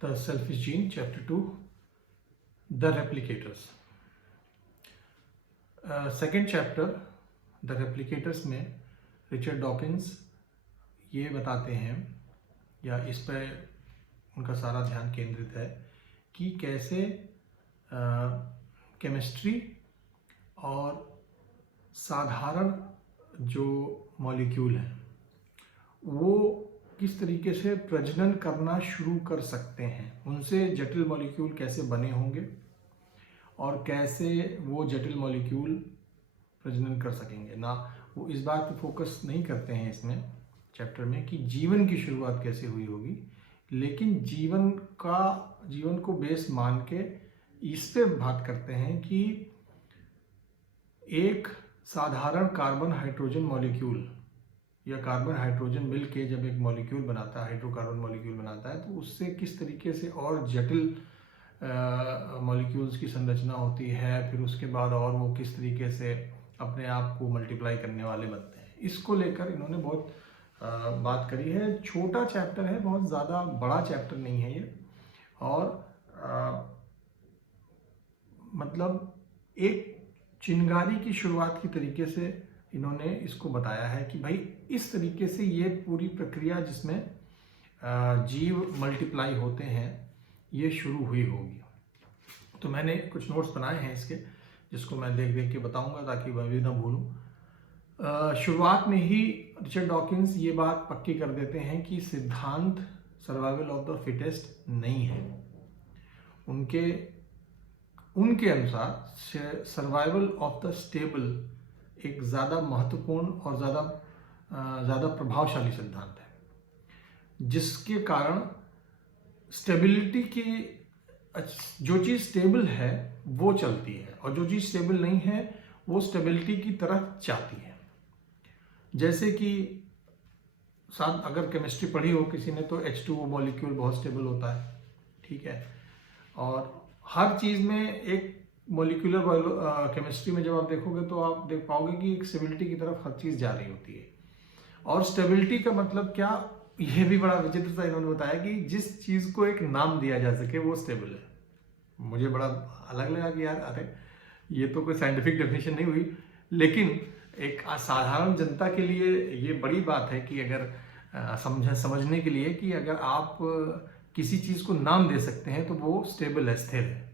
The Selfish Gene, Chapter 2, The Replicators. Second chapter the replicators में Richard Dawkins ये बताते हैं, या इस पर उनका सारा ध्यान केंद्रित है कि कैसे केमिस्ट्री और साधारण जो मॉलिक्यूल हैं वो किस तरीके से प्रजनन करना शुरू कर सकते हैं, उनसे जटिल मॉलिक्यूल कैसे बने होंगे और कैसे वो जटिल मॉलिक्यूल प्रजनन कर सकेंगे। ना वो इस बात पे फोकस नहीं करते हैं इसमें चैप्टर में कि जीवन की शुरुआत कैसे हुई होगी, लेकिन जीवन को बेस मान के इस पे बात करते हैं कि एक साधारण कार्बन हाइड्रोजन मॉलिक्यूल या कार्बन हाइड्रोजन मिल के जब एक मॉलिक्यूल बनाता है, हाइड्रोकार्बन मॉलिक्यूल बनाता है, तो उससे किस तरीके से और जटिल मॉलिक्यूल्स की संरचना होती है, फिर उसके बाद और वो किस तरीके से अपने आप को मल्टीप्लाई करने वाले बनते हैं। इसको लेकर इन्होंने बहुत बात करी है। छोटा चैप्टर है, बहुत ज़्यादा बड़ा चैप्टर नहीं है ये, और मतलब एक चिंगारी की शुरुआत की तरीके से इन्होंने इसको बताया है कि भाई इस तरीके से ये पूरी प्रक्रिया जिसमें जीव मल्टीप्लाई होते हैं ये शुरू हुई होगी। तो मैंने कुछ नोट्स बनाए हैं इसके, जिसको मैं देख देख के बताऊंगा ताकि मैं भी ना भूलूं। शुरुआत में ही रिचर्ड डॉकिंस ये बात पक्की कर देते हैं कि सिद्धांत सर्वाइवल ऑफ द फिटेस्ट नहीं है। उनके अनुसार सर्वाइवल ऑफ द स्टेबल एक ज़्यादा महत्वपूर्ण और ज़्यादा प्रभावशाली सिद्धांत है, जिसके कारण स्टेबिलिटी की जो चीज़ स्टेबल है वो चलती है और जो चीज़ स्टेबल नहीं है वो स्टेबिलिटी की तरफ जाती है। जैसे कि साथ अगर केमिस्ट्री पढ़ी हो किसी ने तो H2O मॉलिक्यूल बहुत स्टेबल होता है, ठीक है। और हर चीज़ में एक मॉलिक्यूलर केमिस्ट्री में जब आप देखोगे तो आप देख पाओगे कि एक स्टेबिलिटी की तरफ हर चीज़ जा रही होती है। और स्टेबिलिटी का मतलब क्या, ये भी बड़ा विचित्र था। इन्होंने बताया कि जिस चीज़ को एक नाम दिया जा सके वो स्टेबल है। मुझे बड़ा अलग लगा कि यार अरे ये तो कोई साइंटिफिक डेफिनेशन नहीं हुई, लेकिन एक साधारण जनता के लिए ये बड़ी बात है कि अगर समझने के लिए कि अगर आप किसी चीज़ को नाम दे सकते हैं तो वो स्टेबल है, स्थिर है।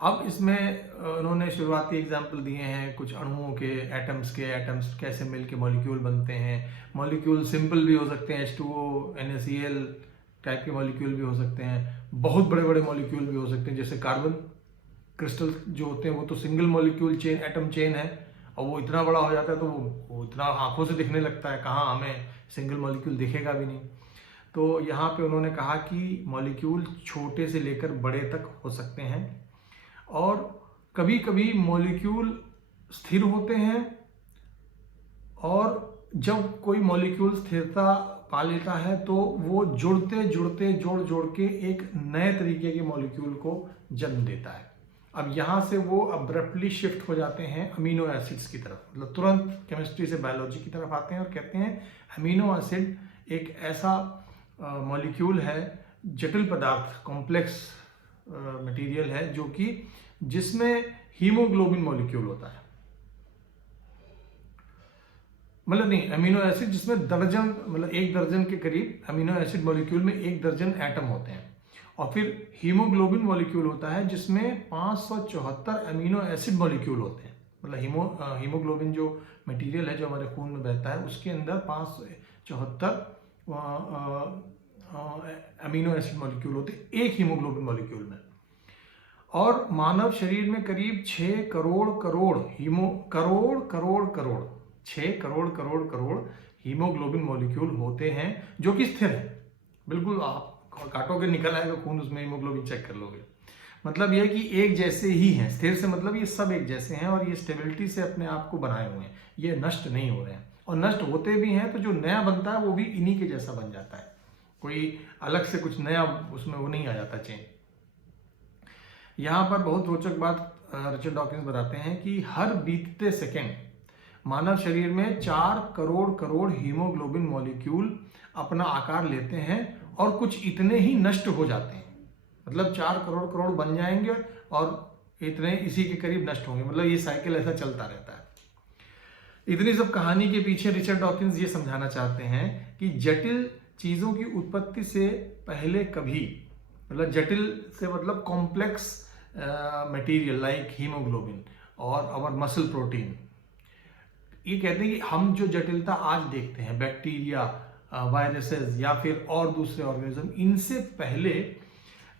अब इसमें उन्होंने शुरुआती एग्जाम्पल दिए हैं कुछ अणुओं के, एटम्स कैसे मिलके मॉलिक्यूल बनते हैं। मॉलिक्यूल सिंपल भी हो सकते हैं, H2O NaCl टाइप के मॉलिक्यूल भी हो सकते हैं, बहुत बड़े बड़े मॉलिक्यूल भी हो सकते हैं। जैसे कार्बन क्रिस्टल जो होते हैं वो तो single molecule chain, atom chain है, और वो इतना बड़ा हो जाता है तो वो इतना आंखों से दिखने लगता है, कहाँ हमें सिंगल मॉलिक्यूल दिखेगा भी नहीं। तो यहाँ पे उन्होंने कहा कि मॉलिक्यूल छोटे से लेकर बड़े तक हो सकते हैं, और कभी कभी मॉलिक्यूल स्थिर होते हैं, और जब कोई मॉलिक्यूल स्थिरता पा लेता है तो वो जोड़ के एक नए तरीके के मॉलिक्यूल को जन्म देता है। अब यहाँ से वो अब्रप्टली शिफ्ट हो जाते हैं अमीनो एसिड्स की तरफ, मतलब तुरंत केमिस्ट्री से बायोलॉजी की तरफ आते हैं और कहते हैं अमीनो एसिड एक ऐसा मॉलिक्यूल है, जटिल पदार्थ, कॉम्प्लेक्स मटेरियल है, जो कि जिसमें हीमोग्लोबिन मॉलिक्यूल होता है। मतलब नहीं, अमीनो एसिड जिसमें दर्जन, मतलब 1 दर्जन के करीब अमीनो एसिड मॉलिक्यूल में 1 दर्जन एटम होते हैं। और फिर हीमोग्लोबिन मॉलिक्यूल होता है जिसमें 574 अमीनो एसिड मॉलिक्यूल होते हैं। मतलब हीमोग्लोबिन जो मटेरियल है जो हमारे खून में बहता है उसके अंदर 574 अमीनो एसिड मॉलिक्यूल होते हैं एक हीमोग्लोबिन मॉलिक्यूल में। और मानव शरीर में करीब 6 करोड़ हीमोग्लोबिन मॉलिक्यूल होते हैं जो कि स्थिर है। बिल्कुल आप काटोगे निकल आएगा खून, उसमें हीमोग्लोबिन चेक कर लोगे। मतलब यह कि एक जैसे ही हैं, स्थिर से मतलब ये सब एक जैसे हैं, और ये स्टेबिलिटी से अपने आप को बनाए हुए हैं, ये नष्ट नहीं हो रहे हैं। और नष्ट होते भी हैं तो जो नया बनता है वो भी इन्हीं के जैसा बन जाता है, कोई अलग से कुछ नया उसमें वो नहीं आ जाता चेंज। यहाँ पर बहुत रोचक बात रिचर्ड डॉकिंस बताते हैं कि हर बीतते सेकेंड मानव शरीर में 4 करोड़ हीमोग्लोबिन मॉलिक्यूल अपना आकार लेते हैं और कुछ इतने ही नष्ट हो जाते हैं। मतलब 4 करोड़ करोड़ बन जाएंगे और इतने इसी के करीब नष्ट होंगे। मतलब ये साइकिल ऐसा चलता रहता है। इतनी सब कहानी के पीछे रिचर्ड डॉकिंस ये समझाना चाहते हैं कि जटिल चीजों की उत्पत्ति से पहले कभी, मतलब जटिल से मतलब कॉम्प्लेक्स मटेरियल लाइक हीमोग्लोबिन और अवर मसल प्रोटीन, ये कहते हैं कि हम जो जटिलता आज देखते हैं, बैक्टीरिया, वायरसेस या फिर और दूसरे ऑर्गेनिज्म, इनसे पहले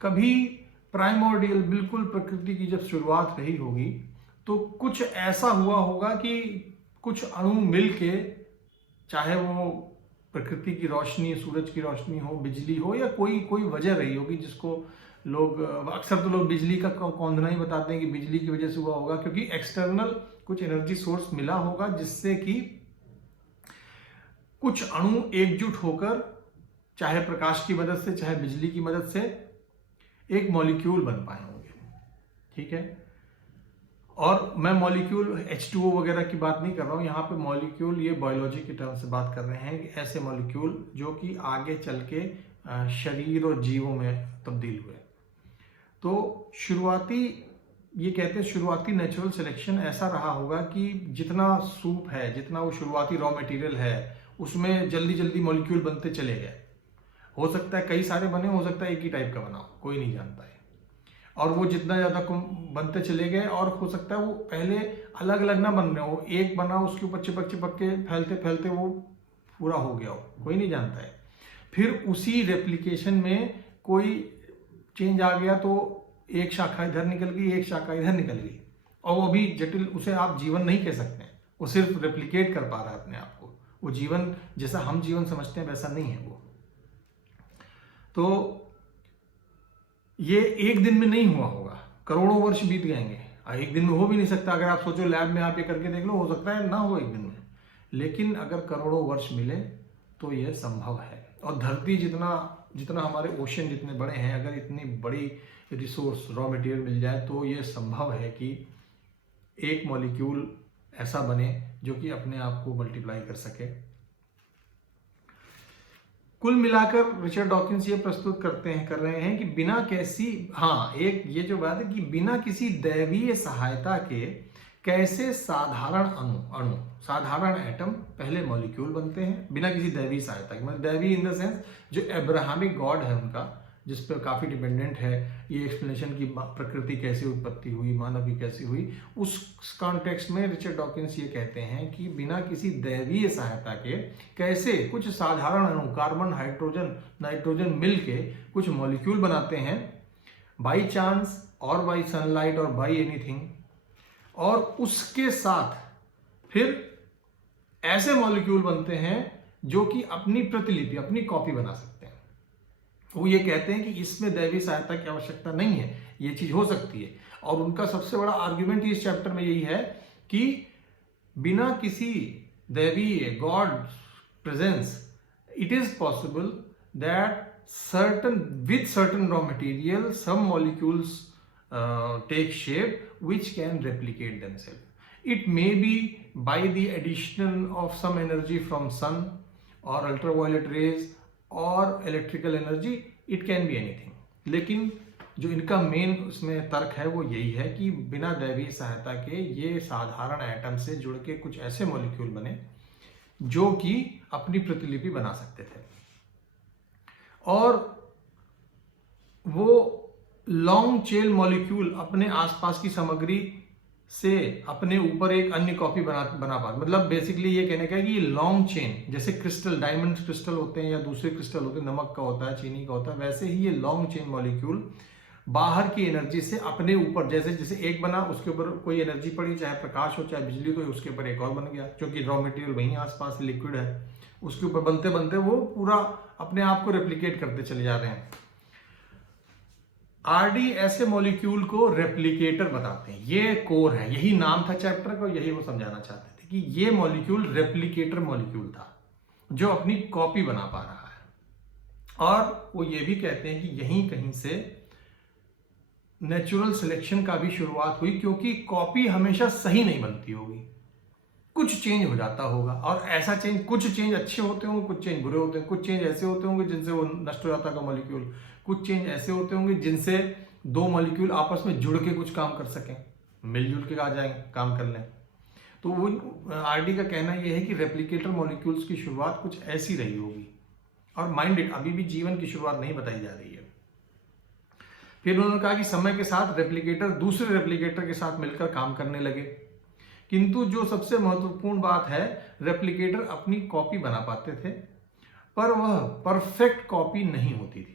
कभी प्राइमोर्डियल, बिल्कुल प्रकृति की जब शुरुआत रही होगी तो कुछ ऐसा हुआ होगा कि कुछ अणु मिलके, चाहे वो प्रकृति की रोशनी, सूरज की रोशनी हो, बिजली हो, या कोई वजह रही होगी जिसको लोग अक्सर तो लोग बिजली का कौंधना ही बताते हैं कि बिजली की वजह से हुआ होगा, क्योंकि एक्सटर्नल कुछ एनर्जी सोर्स मिला होगा जिससे कि कुछ अणु एकजुट होकर, चाहे प्रकाश की मदद से चाहे बिजली की मदद से, एक मॉलिक्यूल बन पाए होंगे। ठीक है, और मैं मॉलिक्यूल H2O वगैरह की बात नहीं कर रहा हूं यहाँ पे। मॉलिक्यूल ये बायोलॉजी की टर्म से बात कर रहे हैं कि ऐसे मॉलिक्यूल जो कि आगे चल के शरीर और जीवों में तब्दील हुए। तो शुरुआती, ये कहते हैं शुरुआती नेचुरल सिलेक्शन ऐसा रहा होगा कि जितना सूप है, जितना वो शुरुआती रॉ मटेरियल है, उसमें जल्दी जल्दी मॉलिक्यूल बनते चले गए। हो सकता है कई सारे बने, हो सकता है एक ही टाइप का बना हो, कोई नहीं जानता है। और वो जितना ज्यादा बनते चले गए, और हो सकता है वो पहले अलग अलग ना बन रहे हो, एक बना, उसके ऊपर चिपक चिपक के फैलते फैलते वो पूरा हो गया हो, कोई नहीं जानता है। फिर उसी रेप्लिकेशन में कोई चेंज आ गया तो एक शाखा इधर निकल गई, एक शाखा इधर निकल गई, और वो भी जटिल, उसे आप जीवन नहीं कह सकते हैं। वो सिर्फ रेप्लिकेट कर पा रहा है अपने आप को। वो जीवन जैसा हम जीवन समझते हैं वैसा नहीं है वो। तो ये एक दिन में नहीं हुआ होगा, करोड़ों वर्ष बीत जाएंगे। एक दिन में हो भी नहीं सकता। अगर आप सोचो लैब में आप ये करके देख लो, हो सकता है ना हो एक दिन में, लेकिन अगर करोड़ों वर्ष मिले तो ये संभव है। और धरती जितना हमारे ओशन जितने बड़े हैं, अगर इतनी बड़ी रिसोर्स रॉ मटेरियल मिल जाए तो ये संभव है कि एक मॉलिक्यूल ऐसा बने जो कि अपने आप को मल्टीप्लाई कर सके। कुल मिलाकर रिचर्ड डॉकिंस ये प्रस्तुत कर रहे हैं कि बिना एक ये जो बात है कि बिना किसी दैवीय सहायता के कैसे साधारण एटम पहले मॉलिक्यूल बनते हैं, बिना किसी दैवीय सहायता के। मतलब दैवी इन द सेंस जो एब्राहमिक गॉड है उनका, जिस पर काफी डिपेंडेंट है ये एक्सप्लेनेशन की प्रकृति कैसे उत्पत्ति हुई, मानव की कैसी हुई, उस कॉन्टेक्स्ट में रिचर्ड डॉकिंस ये कहते हैं कि बिना किसी दैवीय सहायता के कैसे कुछ साधारण अणु, कार्बन, हाइड्रोजन, नाइट्रोजन मिलके कुछ मॉलिक्यूल बनाते हैं, बाई चांस और बाई सनलाइट और बाई एनीथिंग, और उसके साथ फिर ऐसे मॉलिक्यूल बनते हैं जो कि अपनी प्रतिलिपि, अपनी कॉपी बना सकते हैं। वो ये कहते हैं कि इसमें दैवी सहायता की आवश्यकता नहीं है, ये चीज हो सकती है। और उनका सबसे बड़ा आर्ग्यूमेंट इस चैप्टर में यही है कि बिना किसी दैवी God presence it is possible that with certain raw material some molecules take shape which can replicate themselves. It may be by the addition of some energy from sun or ultraviolet rays or electrical energy, it can be anything. लेकिन जो इनका main उसमें तर्क है वो यही है कि बिना दैवीय सहायता के ये साधारण एटम से जुड़ के कुछ ऐसे मॉलिक्यूल बने जो कि अपनी प्रतिलिपि बना सकते थे, और वो लॉन्ग चेन मॉलिक्यूल अपने आसपास की सामग्री से अपने ऊपर एक अन्य कॉपी बना पा। मतलब बेसिकली ये कहने का है कि ये लॉन्ग चेन, जैसे क्रिस्टल, डायमंड क्रिस्टल होते हैं या दूसरे क्रिस्टल होते हैं, नमक का होता है, चीनी का होता है, वैसे ही ये लॉन्ग चेन मॉलिक्यूल बाहर की एनर्जी से अपने ऊपर, जैसे एक बना, उसके ऊपर कोई एनर्जी पड़ी, चाहे प्रकाश हो चाहे बिजली, तो उसके ऊपर एक और बन गया, क्योंकि रॉ मटेरियल वहीं आसपास लिक्विड है, उसके ऊपर बनते बनते वो पूरा अपने आप को रेप्लिकेट करते चले जा रहे हैं। आरडी ऐसे मॉलिक्यूल को रेप्लिकेटर बताते हैं। ये कोर है, यही नाम था चैप्टर का, यही वो समझाना चाहते थे कि ये मॉलिक्यूल रेप्लिकेटर मॉलिक्यूल था जो अपनी कॉपी बना पा रहा है। और वो ये भी कहते हैं कि यहीं कहीं से नेचुरल सिलेक्शन का भी शुरुआत हुई, क्योंकि कॉपी हमेशा सही नहीं बनती होगी, कुछ चेंज हो जाता होगा। और ऐसा चेंज, कुछ चेंज अच्छे होते होंगे, कुछ चेंज बुरे होते हैं, कुछ चेंज ऐसे होते होंगे जिनसे वो नष्ट हो जाता है मॉलिक्यूल, कुछ चेंज ऐसे होते होंगे जिनसे दो मॉलिक्यूल आपस में जुड़ के कुछ काम कर सकें, मिलजुल के आ जाएं, काम कर लें। तो वो आरडी का कहना यह है कि रेप्लिकेटर मॉलिक्यूल्स की शुरुआत कुछ ऐसी रही होगी, और माइंडेड अभी भी जीवन की शुरुआत नहीं बताई जा रही है। फिर उन्होंने कहा कि समय के साथ रेप्लिकेटर दूसरे रेप्लिकेटर के साथ मिलकर काम करने लगे, किंतु जो सबसे महत्वपूर्ण बात है, रेप्लिकेटर अपनी कॉपी बना पाते थे, पर वह परफेक्ट कॉपी नहीं होती थी।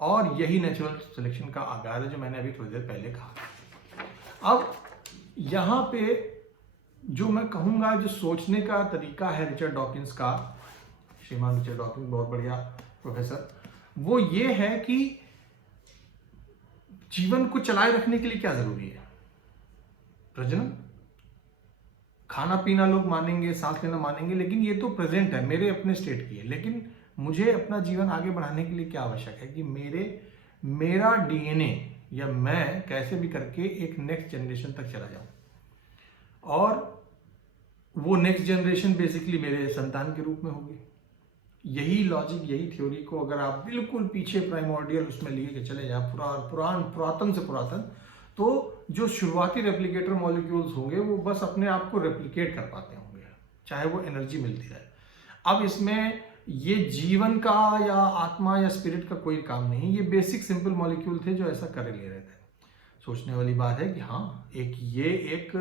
और यही नेचुरल सिलेक्शन का आगाज है, जो मैंने अभी थोड़ी देर पहले कहा। अब यहां पे जो मैं कहूंगा, जो सोचने का तरीका है रिचर्ड डॉकिंस का, श्रीमान रिचर्ड डॉकिंस बहुत बढ़िया प्रोफेसर, वो ये है कि जीवन को चलाए रखने के लिए क्या जरूरी है? प्रजनन, खाना पीना लोग मानेंगे, सांस लेना मानेंगे, लेकिन ये तो प्रेजेंट है, मेरे अपने स्टेट की है। लेकिन मुझे अपना जीवन आगे बढ़ाने के लिए क्या आवश्यक है कि मेरा डीएनए या मैं कैसे भी करके एक नेक्स्ट जनरेशन तक चला जाऊं, और वो नेक्स्ट जनरेशन बेसिकली मेरे संतान के रूप में होगी। यही लॉजिक, यही थ्योरी को अगर आप बिल्कुल पीछे प्राइमोर्डियल उसमें लिए के चले जाए, पुरातन से पुरातन, तो जो शुरुआती रेप्लिकेटर मॉलिक्यूल्स होंगे वो बस अपने आप को रेप्लिकेट कर पाते होंगे, चाहे वो एनर्जी मिलती रहे। अब इसमें ये जीवन का या आत्मा या स्पिरिट का कोई काम नहीं, ये बेसिक सिंपल मॉलिक्यूल थे जो ऐसा कर ले रहे थे। सोचने वाली बात है कि हाँ, ये एक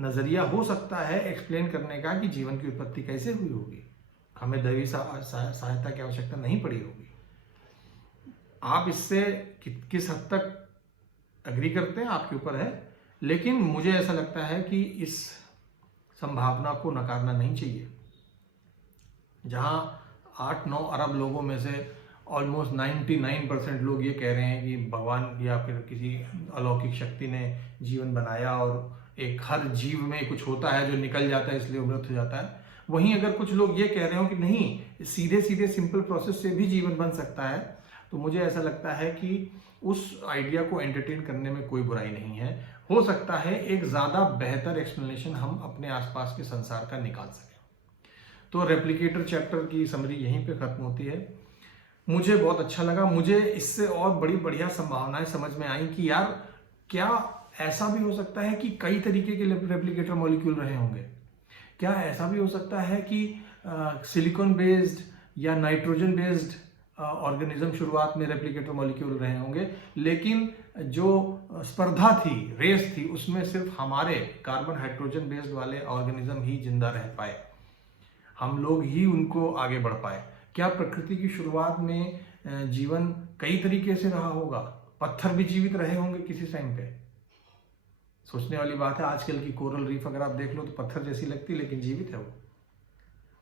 नजरिया हो सकता है एक्सप्लेन करने का कि जीवन की उत्पत्ति कैसे हुई होगी, हमें दैवी सहायता की आवश्यकता नहीं पड़ी होगी। आप इससे किस हद तक अग्री करते हैं आपके ऊपर है, लेकिन मुझे ऐसा लगता है कि इस संभावना को नकारना नहीं चाहिए। जहां 8-9 अरब लोगों में से ऑलमोस्ट 99% लोग ये कह रहे हैं कि भगवान या फिर किसी अलौकिक शक्ति ने जीवन बनाया और एक हर जीव में कुछ होता है जो निकल जाता है इसलिए मृत हो जाता है, वहीं अगर कुछ लोग ये कह रहे हो कि नहीं, सीधे सीधे सिंपल प्रोसेस से भी जीवन बन सकता है, तो मुझे ऐसा लगता है कि उस आइडिया को एंटरटेन करने में कोई बुराई नहीं है। हो सकता है एक ज़्यादा बेहतर एक्सप्लेनेशन हम अपने आसपास के संसार का निकाल सकें। तो रेप्लिकेटर चैप्टर की समरी यहीं पे ख़त्म होती है। मुझे बहुत अच्छा लगा, मुझे इससे और बड़ी बढ़िया संभावनाएं समझ में आई कि यार क्या ऐसा भी हो सकता है कि कई तरीके के रेप्लिकेटर मॉलिक्यूल रहे होंगे। क्या ऐसा भी हो सकता है कि सिलिकॉन बेस्ड या नाइट्रोजन बेस्ड ऑर्गेनिज्म शुरुआत में रेप्लिकेटर मॉलिक्यूल रहे होंगे, लेकिन जो स्पर्धा थी, रेस थी, उसमें सिर्फ हमारे कार्बन हाइड्रोजन बेस्ड वाले ऑर्गेनिज्म ही जिंदा रह पाए, हम लोग ही उनको आगे बढ़ पाए। क्या प्रकृति की शुरुआत में जीवन कई तरीके से रहा होगा? पत्थर भी जीवित रहे होंगे किसी टाइम पे। सोचने वाली बात है। आजकल की कोरल रीफ अगर आप देख लो तो पत्थर जैसी लगती, लेकिन जीवित है वो।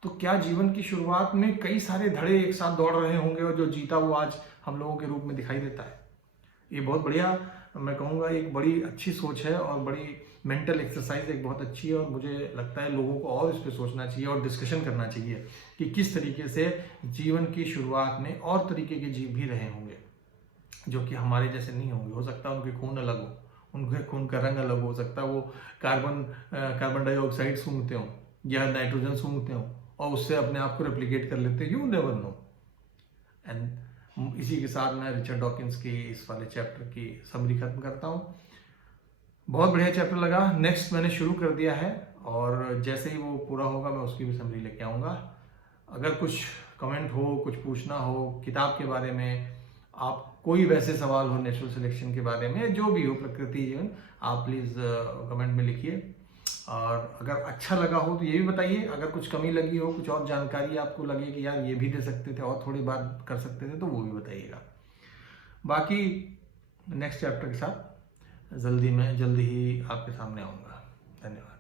तो क्या जीवन की शुरुआत में कई सारे धड़े एक साथ दौड़ रहे होंगे और जो जीता वो आज हम लोगों के रूप में दिखाई देता है? ये बहुत बढ़िया, मैं कहूँगा एक बड़ी अच्छी सोच है और बड़ी मेंटल एक्सरसाइज एक बहुत अच्छी है, और मुझे लगता है लोगों को और इस पर सोचना चाहिए और डिस्कशन करना चाहिए कि किस तरीके से जीवन की शुरुआत में और तरीके के जीव भी रहे होंगे जो कि हमारे जैसे नहीं होंगे। हो सकता है उनके खून अलग हो, उनके खून का रंग अलग हो सकता है, वो कार्बन डाइऑक्साइड सूंघते हो या नाइट्रोजन सूंघते हो और उससे अपने आप को रेप्लिकेट कर लेते हो, यू नेवर नो। एंड इसी के साथ मैं रिचर्ड डॉकिंस की इस वाले चैप्टर की समरी खत्म करता हूँ। बहुत बढ़िया चैप्टर लगा। नेक्स्ट मैंने शुरू कर दिया है और जैसे ही वो पूरा होगा मैं उसकी भी समरी लेके आऊँगा। अगर कुछ कमेंट हो, कुछ पूछना हो किताब के बारे में, आप कोई वैसे सवाल हो नेचुरल सिलेक्शन के बारे में, जो भी हो, प्रकृति जीवन, आप प्लीज़ कमेंट में लिखिए। और अगर अच्छा लगा हो तो ये भी बताइए। अगर कुछ कमी लगी हो, कुछ और जानकारी आपको लगे कि यार ये भी दे सकते थे और थोड़ी बात कर सकते थे, तो वो भी बताइएगा। बाकी नेक्स्ट चैप्टर के साथ जल्दी ही आपके सामने आऊँगा। धन्यवाद।